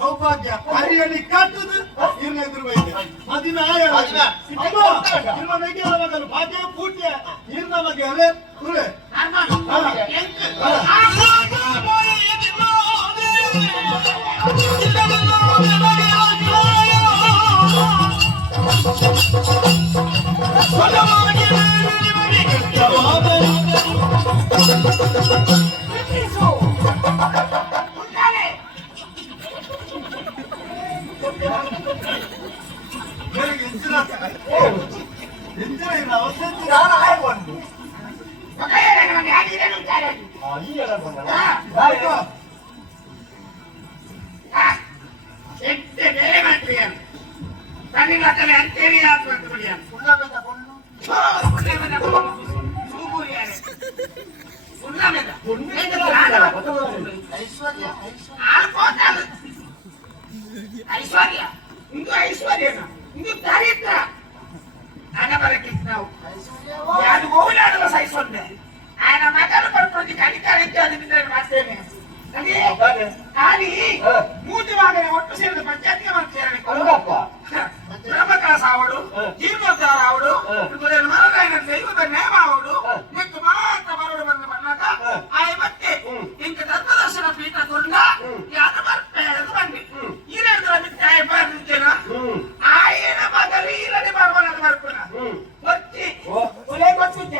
ಸೌಭಾಗ್ಯ ಹರಿಯಲ್ಲಿ ಕಾಟುದು ಇರ್ನ ಎದುರು ಬೈತೆ ಹದಿನಾಯ ಇರ್ನ ನಗೆಯ ಮಗಲು ಭಾಗ್ಯ ಪೂಟ್ಯ ಇರ್ನ ಮಗೆ ಅಲೆ ತುರೆ ಐಶ್ವರ್ಯ ಇಂದು ಐಶ್ವರ್ಯನ ಇಂದು ದಾರಿದ್ರ ಹಣ ಬರಕ್ಕಿತ್ತು ನಾವು ಯಾರು ಹೋಗಿಲ್ಲ ಸಹಿಸೊಂಡೆ ఆయన మగలు పడుతుంది అధికారించాలని రాస్తేనే కానీ మూతి వాగనే ఒట్టు సేరిన పంచాయతీగా మనకు చేరని బ్రహ్మకళ సావుడు జీర్ణోద్ధారావుడు మరొకైన దైవత నేమావుడు నీకు మాత్ర మరుడు మన పన్నాక ఆయన బట్టి ఇంక దర్శన పీఠ కొండ బండి ఈ రెండు ప్రారంభించేనా ఆయన మగలు ఈలని మరమని మరుపున వచ్చి వచ్చి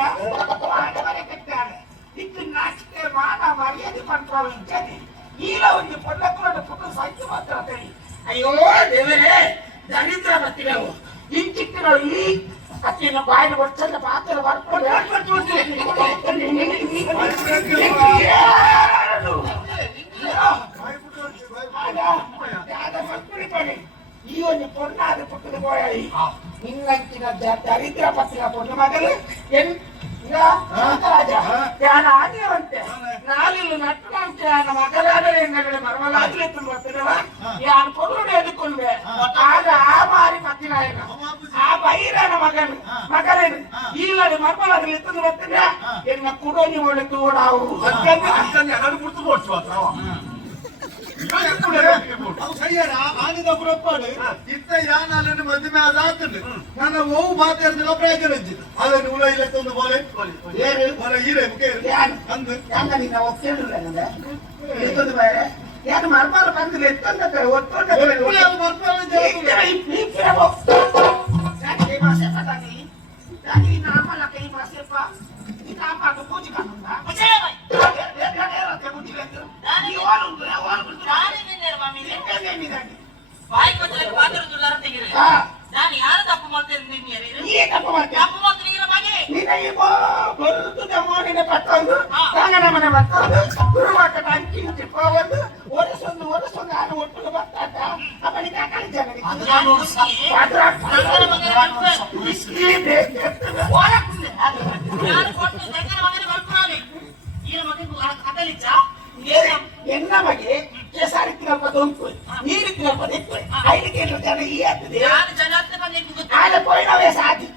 ఇటు నాచితే మాన మర్యాద పంపించని ఈలో ఉంది పొల్లకున్న పుట్టు సైకి మాత్రం అయ్యో దేవరే దరిద్ర బతిరావు ఇంటికి ఈ అచ్చిన బాయిన వచ్చేంత పాత్రలు పడుకోండి ఈ ಒಂದು పొన్నాది పుట్టుకు పోయాయి నిన్నంచిన దరిద్ర పత్రిక పొన్న మగలు ಆದಿವಂತೆ ನಾಲಿಲು ನಟ್ಟಂತೆ ನನ್ನ ಮಗಲಾದರೆ ಮರಮಲಾಗಲಿ ತುಂಬಿರುವ ಯಾನ್ ಕೊಲ್ಲುಡು ಎದುಕೊಂಡ್ವೆ ಆಗ ಆ ಮಾರಿ ಮತ್ತಿನಾಯನ ಆ ಬೈರನ ಮಗನೇನು ಈಗಲೇ ಮರಮಲಾಗಲಿ ಎತ್ತದು ಬರ್ತಿದ್ರೆ ಎನ್ನ ಕುಡೋನಿ ಒಳ್ಳೆ ತೋಡಾವು ಆನಿದ ಪುರಪ್ಪಾಡು ಇತ್ತ ಯಾನನ್ನು ಮದುವೆ ಆದಾತಂದು ನನ್ನ ಓವು ಮಾತಾಡಿದ ಪ್ರಯೋಜನ ಅದನ್ನು ಉಳ ಇಲ್ಲ ತಂದು ಬೋಲೆ ಬೋಲೆ ಹೀರೆ ಅಂದು ನಿನ್ನ ಒಪ್ಪಿರಲಿಲ್ಲ ಬೇರೆ ಯಾರು ಮರ್ಮಾಲ ಬಂದಿಲ್ಲ ಎತ್ತೊಂದ ಒತ್ತೊಂದ ನಾಮಲ ಕೈ ಮಾಸೆಪ್ಪ ಕಾಪಾಡು ಪೂಜೆ ಕಾಣುಂದ ನಾನು ಯಾರು ತಪ್ಪು ಮಾಡ್ತೇನೆ ಮನೆ ಮತ್ತೊಂದು ಗುರುವಾಟ ಅಂಕಿ ಹೋಗೋದು ಒರೆಸೊಂದು ನಾನು ಒಟ್ಟು ಬರ್ತಾಟ ಅವನಿಗೆ ಎನ್ನ ಮಗೆ ಸಾರಿತ್ತಿನ ಉಂಟು ನೀರಿತ್ತಿನ ಪದಕ್ಕೆ 5 ಜನ ಈ ಆಗ್ತದೆ ಆಗ ಪೋಯಿನವೇ ಸಾಧಿ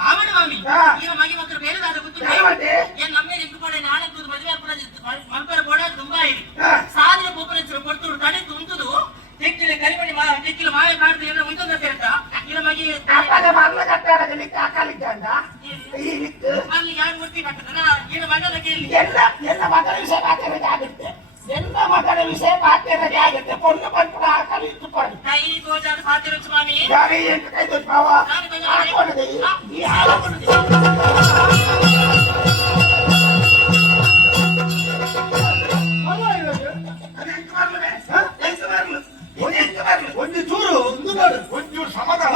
ಆವಣ ಮಾಮಿ ಈಗ ಮಗಿ ಮಾತ್ರ ಬೇರೆ ದಾದ ಗೊತ್ತು ಏನ್ ನಮ್ಮೇಲೆ ಇಬ್ರು ಕೂಡ ನಾನಂತೂ ಮದುವೆ ಮಲ್ಪರ ಕೂಡ ತುಂಬಾ ಇದೆ ಸಾಧಿನ ಗೋಪುರ ಕೊಡ್ತು ತಡೆ ತುಂತುದು ತೆಕ್ಕಿನ ಕರಿಮಣಿ ತೆಕ್ಕಿನ ಮಾವೆ ಮಾಡಿದ್ರೆ ಏನೋ ಮುಂದೊಂದು ಅಂತ ಈಗ ಮಗಿ ಮರಳ ಕಟ್ಟಾಡ ನಿಕ್ಕ ಹಾಕಲಿದ್ದ ಈ ನಿಕ್ಕು ಅಲ್ಲಿ ಯಾರು ಮೂರ್ತಿ ಕಟ್ಟದ ಈಗ ಮಗನ ಕೇಳಿ ಎಲ್ಲ ಮಗನ ವಿಷಯ ಮಾತಾಡೋದು ಆಗುತ್ತೆ ಎಲ್ಲ ಮಗನ ವಿಷಯ ಮಾತಾಡೋದು ಆಗುತ್ತೆ ಪೊಣ್ಣು ಪಂಪು ಹಾಕಲು ಇತ್ತು ಪಡು ಕೈ ಗೋಜಾರು ಪಾತಿರು ಸ್ವಾಮಿ ಯಾರೇ ಎಂಟು ಕೈ ದೊಡ್ಡ ಮಾವ ಹಾಕೊಂಡಿದೆ ಈ ಹಾಕೊಂಡಿದೆ ಒಂದು ಚೂರು ಒಂಚೂರು ಸಮಾಧಾನ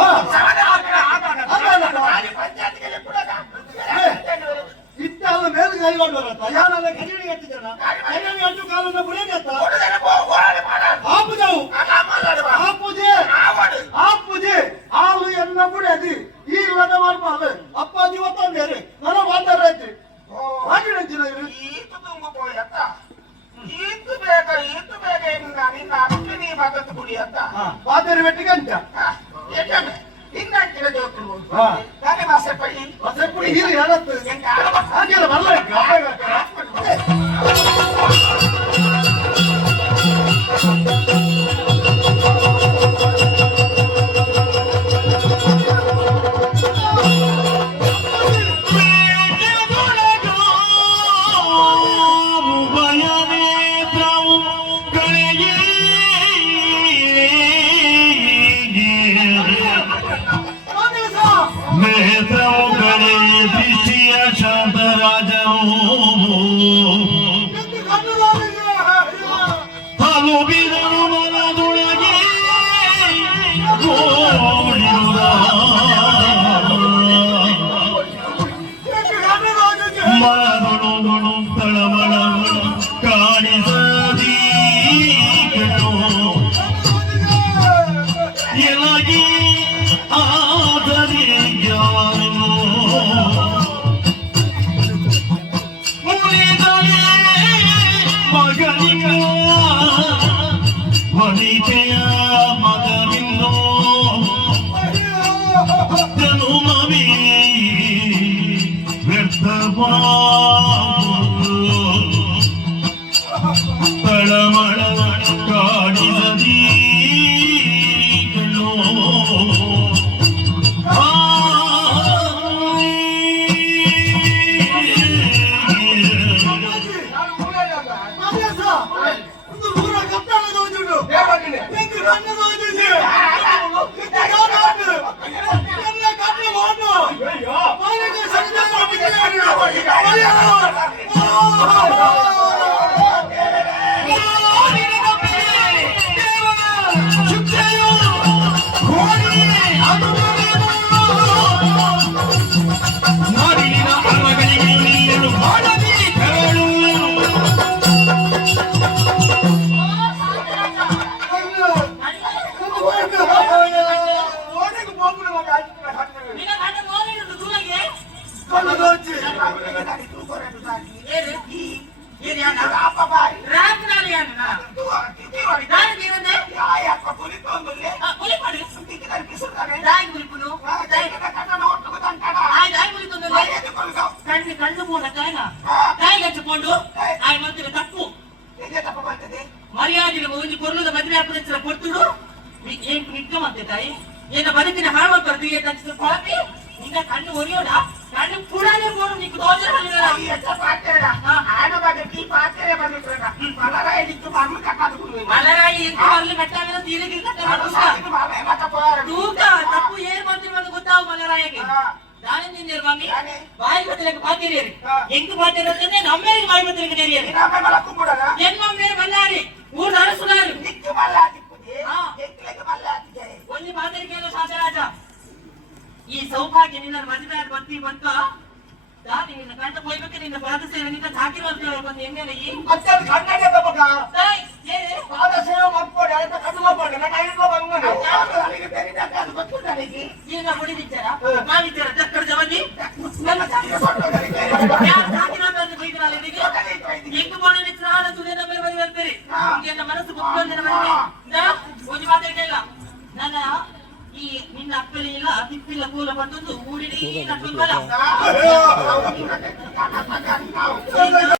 ಇತ್ತಲ್ಲ ಮೇಲೆ ಕೈಗೊಂಡು ಬರತ್ತ ಯಾನಲ್ಲ ಕರಿಯಣಿ ಕಟ್ಟಿದ್ದಾನ ಕರಿಯಣಿ ಕಟ್ಟು ಕಾಲನ್ನ ಬುಳಿಯತ್ತ ಆಪುಜವು ಆಪುಜೆ ಹಾಲು ಎನ್ನ ಬುಡದಿ ಈ ಲದ ಮಾಡ್ಬಾರ್ದು ಅಪ್ಪಾಜಿ ಒತ್ತಂದೇರಿ ನನ್ನ ಮಾತಾಡ ಯಾರತ್ತು ಹಾಗೆಲ್ಲ ಬರಲ್ಲ ಕಣ್ಣು ಮೂಲ ಕಾಯಿಗೆ ಹಚ್ಚಿಕೊಂಡು ಆಯ್ ಮಾಡ್ತಿರೋ ತಪ್ಪು ಮರ್ಯಾದೆ ಒಂದು ಕೊರ್ಲದ ಮದುವೆ ಹಾಕಿದ ಕೊಟ್ಟುಡು ಏನ್ ನಿಕ್ಕ ಮತ್ತೆ ತಾಯಿ ಏನ ಬದುಕಿನ ಹಾಳು ಮಾಡ್ಬಾರ್ದು ಪಾಪಿ ನಿನ್ನ ಕಣ್ಣು ಒರಿಯೋಡ ಕಣ್ಣು ಪುರಾಣೆ ಬೋಡು ನಿಕ್ಕು ದೋಜ ಮಲರಾಯಿ ಎಂಟು ಮರಳು ಕಟ್ಟಾಗ ತೀರಿಗೆ ತೂಕ ತಪ್ಪು ಏನ್ ಮಾಡ್ತೀವಿ ಗೊತ್ತಾವು ಮಲರಾಯಿಗೆ ನಾನೇ ನಿನ್ನೆ ಮಮ್ಮಿ ಬಾಯಿ ಬತ್ತಲಕ್ಕೆ ಪಾತಿರಿಯರಿ ಎಂಕು ಪಾತಿರೋದ್ರೆ ನಮ್ಮೇರಿಗೆ ಬಾಯಿ ಬತ್ತಲಕ್ಕೆ ನೆರಿಯರಿ ಎನ್ನ ಮೇರೆ ಬಲ್ಲಾರಿ ಊರು ಅರಸುನಾರು ಒಂದು ಮಾತರಿಕೆಯನ್ನು ಶಾಸರಾಜ ಈ ಸೌಭಾಗ್ಯ ನಿನ್ನ ಮದುವೆ ಆಗಿ ಬರ್ತೀವಿ ಬಂತ ದಾರಿ ನಿನ್ನ ಕಂಡ ಹೋಗ್ಬೇಕು ನಿನ್ನ ಪಾದ ಸೇವೆ ನಿನ್ನ ಹಾಕಿರೋ ಬಂದು ಹೆಂಗೇನೆ ಈ ಪಾದ ಸೇವೆ ಮಾಡ್ಕೊಡಿ ಅಂತ ಕಣ್ಣು ಮಾಡ್ಕೊಂಡು ನನ್ನ ಐದು ಬಂದು ಈಗ ಹೊಡಿದಿದ್ದಾರ ಮಾಡಿದ್ದಾರ ಚಕ್ಕರ ಜವದಿ ಎಂಟು ಬೋಣ ಸ್ನಾನ ಸುದೇ ನಮ್ಮ ಮನೆ ಬರ್ತೀರಿ ನನ್ನ ಮನಸ್ಸು ಕುತ್ಕೊಂಡ ಒಂದು ಮಾತಾಡಿಲ್ಲ ನನ್ನ ಈ ನಿನ್ನ ಅಪ್ಪಲಿ ಇಲ್ಲ ತಿಪ್ಪಿಲ್ಲ ಕೂಲ ಬಂದೊಂದು ಊರಿಡೀ ನಟ್ಕೊಂಡ್ಬಲ್ಲ